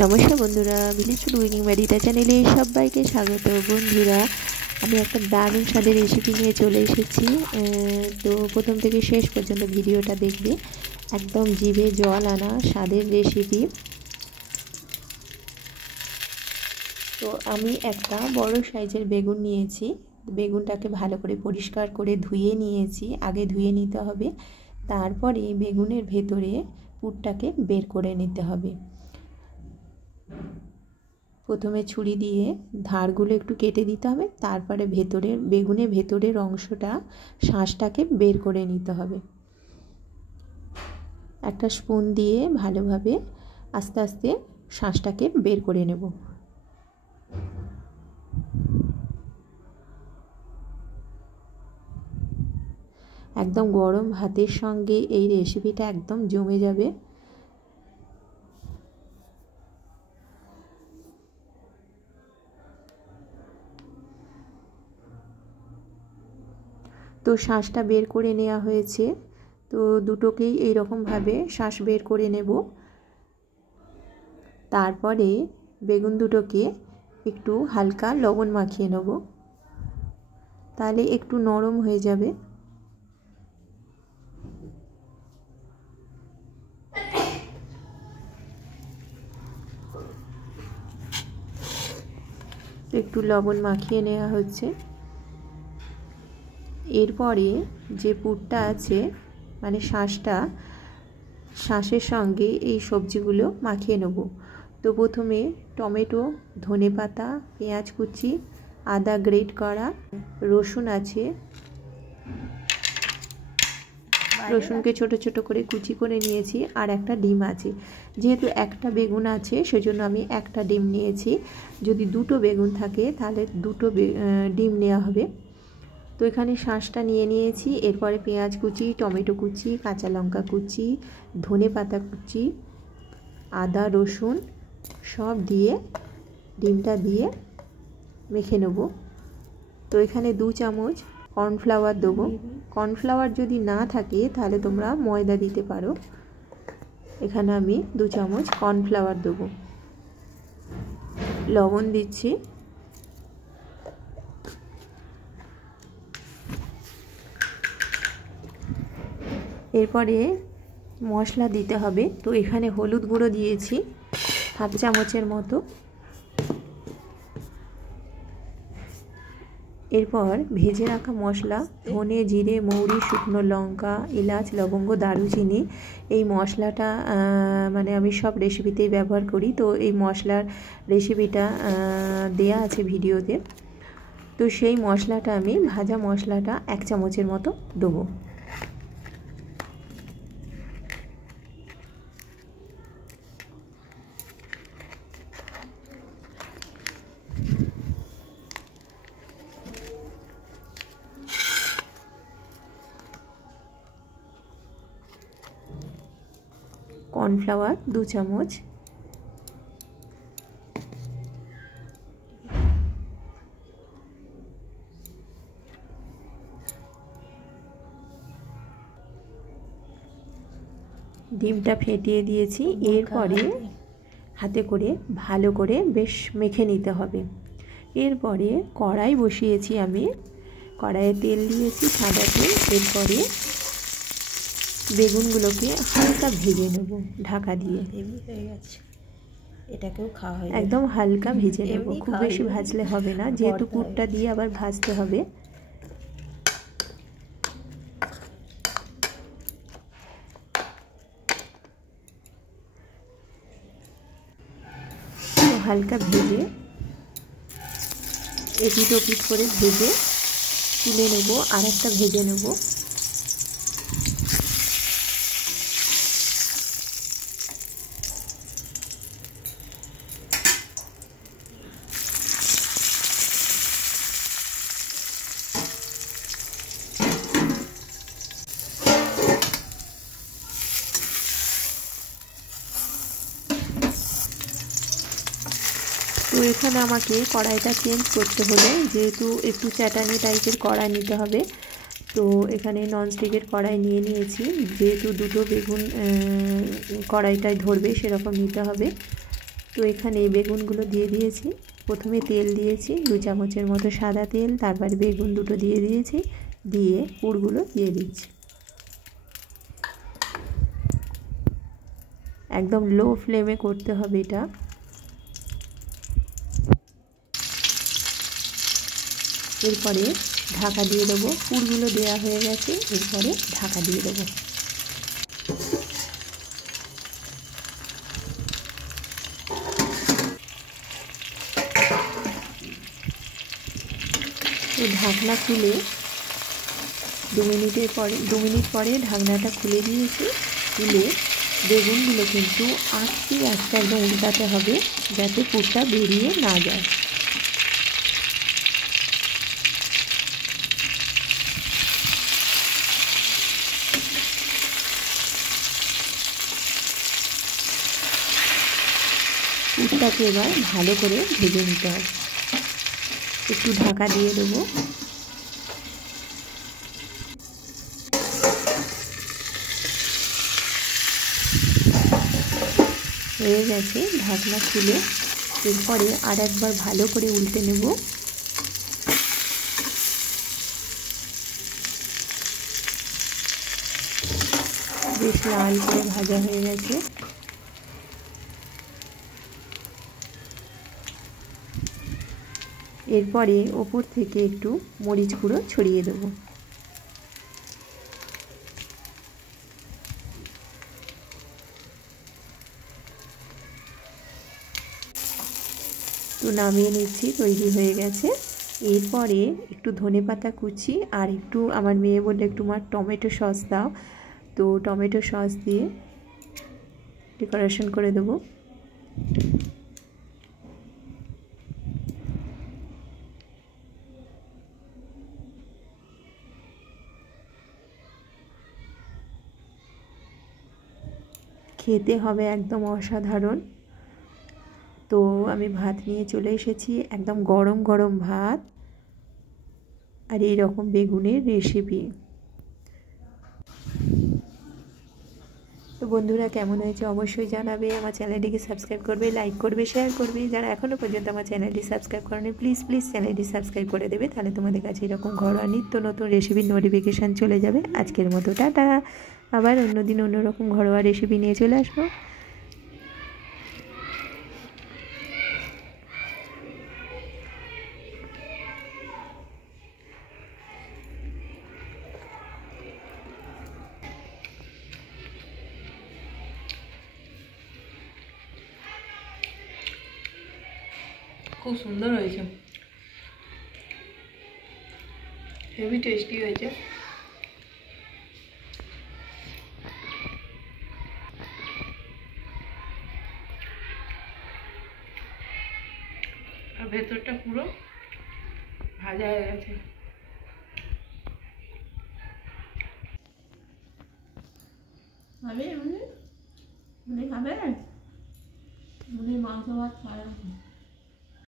নমস্কার বন্ধুরা, village food winning মেডিটা চ্যানেলে সবাইকে স্বাগত। বন্ধুরা, আমি একটা দারুণ স্বাদের রেসিপি নিয়ে চলে এসেছি। তো প্রথম থেকে শেষ পর্যন্ত ভিডিওটা দেখবে, একদম জিভে জল আনা স্বাদের রেসিপি। তো আমি একটা বড় সাইজের বেগুন নিয়েছি। বেগুনটাকে ভালো করে পরিষ্কার করে ধুয়ে নিয়েছি। আগে ধুয়ে নিতে হবে, তারপরে বেগুনের ভেতরে পুরটাকে বের করে নিতে হবে। প্রথমে ছুরি দিয়ে ধারগুলো একটু কেটে দিতে হবে, তারপরে বেগুনের ভেতরের অংশটা, শাঁসটাকে বের করে নিতে হবে। একটা স্পুন দিয়ে ভালোভাবে আস্তে আস্তে শাঁসটাকে বের করে নেব। একদম গরম ভাতের সঙ্গে এই রেসিপিটা একদম জমে যাবে। তো শাঁসটা বের করে নেওয়া হয়েছে। তো দুটোকেই এই রকমভাবে শাঁস বের করে নেব। তারপরে বেগুন দুটোকে একটু হালকা লবণ মাখিয়ে নেব, তাহলে একটু নরম হয়ে যাবে। একটু লবণ মাখিয়ে নেওয়া হচ্ছে। এরপরে যে পুরটা আছে, মানে শাঁসের সঙ্গে এই সবজিগুলো মাখিয়ে নেব। তো প্রথমে টমেটো, ধনেপাতা, পেঁয়াজ কুচি, আদা গ্রেট করা, রসুন আছে, রসুনকে ছোট ছোট করে কুচি করে নিয়েছি, আর একটা ডিম আছে। যেহেতু একটা বেগুন আছে সেজন্য আমি একটা ডিম নিয়েছি। যদি দুটো বেগুন থাকে তাহলে দুটো ডিম নেওয়া হবে। তো এখানে শাঁসটা নিয়ে নিয়েছি। এরপরে পেঁয়াজ কুচি, টমেটো কুচি, কাঁচা লঙ্কা কুচি, ধনেপাতা কুচি, আদা রসুন সব দিয়ে ডিমটা দিয়ে মেখে নেব। তো এখানে 2 চামচ কর্নফ্লাওয়ার দেবো। কর্নফ্লাওয়ার যদি না থাকে তাহলে তোমরা ময়দা দিতে পারো। এখানে আমি 2 চামচ কর্নফ্লাওয়ার দেবো। লবণ দিচ্ছি। এরপরে মশলা দিতে হবে। তো এখানে হলুদ গুঁড়ো দিয়েছি হাফ চামচের মতো। এরপর ভেজে রাখা মশলা, ধনে, জিরে, মৌরি, শুকনো লঙ্কা, এলাচ, লবঙ্গ, দারুচিনি, এই মশলাটা মানে আমি সব রেসিপিতেই ব্যবহার করি। তো এই মশলার রেসিপিটা দেয়া আছে ভিডিওতে। তো সেই মশলাটা আমি, ভাজা মশলাটা 1 চামচের মতো দেবো। কর্নফ্লাওয়ার 2 চামচ, ডিমটা ফেটিয়ে দিয়েছি। এরপরে হাতে করে ভালো করে বেশ মেখে নিতে হবে। এরপরে কড়াই বসিয়েছি আমি, কড়াইয়ে তেল দিয়েছি, সাদা তেল। এরপরে বেগুনগুলোকে হালকা ভেজে নেব ঢাকা দিয়ে। হয়ে গেছে, এটাকেও খাওয়া হয়, একদম হালকা ভেজে নেব, খুব বেশি ভাজলে হবে না, যেহেতু পুরটা দিয়ে আবার ভাজতে হবে। হালকা ভেজে এপিট ওপিট করে ভেজে তুলে নেব, আর একটা ভেজে নেব। তো এখানে আমাকে কড়াইটা চেঞ্জ করতে হলে, যেহেতু একটু চ্যাটানি টাইপের কড়াই নিতে হবে, তো এখানে ননস্টিকের কড়াই নিয়ে নিয়েছি। যেহেতু দুটো বেগুন কড়াইটায় ধরবে সেরকম নিতে হবে। তো এখানে বেগুনগুলো দিয়ে দিয়েছি। প্রথমে তেল দিয়েছি 2 চামচের মতো সাদা তেল, তারপর বেগুন দুটো দিয়ে দিয়েছি, দিয়ে পুরগুলো দিয়ে দিচ্ছি। একদম লো ফ্লেমে করতে হবে এটা। এরপরে ঢাকা দিয়ে দেবো। পুরগুলো দেওয়া হয়ে গেছে, এরপরে ঢাকা দিয়ে দেবো। তো ঢাকনা খুলে 2 মিনিট পরে ঢাকনাটা খুলে দিয়েছি। খুলে বেগুনগুলো কিন্তু আস্তে আস্তে একদম উল্টাতে হবে, যাতে পুরটা বেরিয়ে না যায়। পুরটাকে এবার ভালো করে ভেজে নিতে হবে। একটু ঢাকা দিয়ে দেবো। হয়ে গেছে, ঢাকনা খুলে এরপরে আর একবার ভালো করে উল্টে নেব। বেশ লাল করে ভাজা হয়ে গেছে। এরপরে ওপর থেকে একটু মরিচ গুঁড়ো ছড়িয়ে দেবো। তো নামিয়ে নিচ্ছি, তৈরি হয়ে গেছে। এরপরে একটু ধনেপাতা কুচি আর একটু, আমার মেয়ে বললে একটু মা টমেটো সস দাও, তো টমেটো সস দিয়ে ডেকোরেশন করে দেবো। খেতে হবে একদম অসাধারণ। তো আমি ভাত নিয়ে চলে এসেছি, একদম গরম গরম ভাত আর এই রকম বেগুনের রেসিপি। তো বন্ধুরা কেমন হয়েছে অবশ্যই জানাবে। আমার চ্যানেলটিকে সাবস্ক্রাইব করবে, লাইক করবে, শেয়ার করবে। যারা এখনও পর্যন্ত আমার চ্যানেলটি সাবস্ক্রাইব করেনি প্লিজ চ্যানেলটি সাবস্ক্রাইব করে দেবে, তাহলে তোমাদের কাছে এরকম ঘরোয়া নিত্য নতুন রেসিপির নোটিফিকেশান চলে যাবে। আজকের মতো টাটা, আবার অন্যদিন অন্যরকম ঘরোয়া রেসিপি নিয়ে চলে আসবো। খুব সুন্দর হয়েছে, হেভি টেস্টি হয়েছে। আর ভেতরটা পুরো ভাজা হয়ে গেছে। খাবে উনি খাবে, উনি মাংস ভাত খায়।